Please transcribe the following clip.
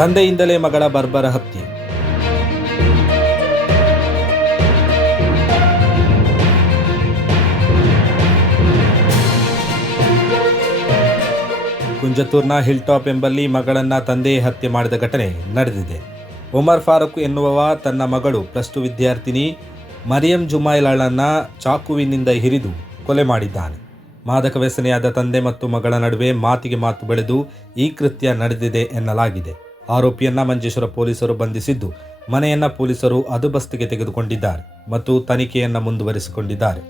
ತಂದೆಯಿಂದಲೇ ಮಗಳ ಬರ್ಬರ ಹತ್ಯೆ. ಕುಂಜತ್ತೂರ್ನ hill top ಎಂಬಲ್ಲಿ ಮಗಳನ್ನ ತಂದೆಯೇ ಹತ್ಯೆ ಮಾಡಿದ ಘಟನೆ ನಡೆದಿದೆ. ಉಮರ್ ಫಾರೂಕ್ ಎನ್ನುವವ ತನ್ನ ಮಗಳು +2 ವಿದ್ಯಾರ್ಥಿನಿ ಮರಿಯಂ ಜುಮೈಲಾಳನ್ನ ಚಾಕುವಿನಿಂದ ಹಿರಿದು ಕೊಲೆ ಮಾಡಿದ್ದಾನೆ. ಮಾದಕ ವ್ಯಸನಿಯಾದ ತಂದೆ ಮತ್ತು ಮಗಳ ನಡುವೆ ಮಾತಿಗೆ ಮಾತು ಬೆಳೆದು ಈ ಕೃತ್ಯ ನಡೆದಿದೆ ಎನ್ನಲಾಗಿದೆ. ಆರೋಪಿಯನ್ನ ಮಂಜೇಶ್ವರ ಪೊಲೀಸರು ಬಂಧಿಸಿದ್ದು, ಮನೆಯನ್ನ ಪೊಲೀಸರು ಹದ್ದುಬಸ್ತಿಗೆ ತೆಗೆದುಕೊಂಡಿದ್ದಾರೆ ಮತ್ತು ತನಿಖೆಯನ್ನ ಮುಂದುವರಿಸಿಕೊಂಡಿದ್ದಾರೆ.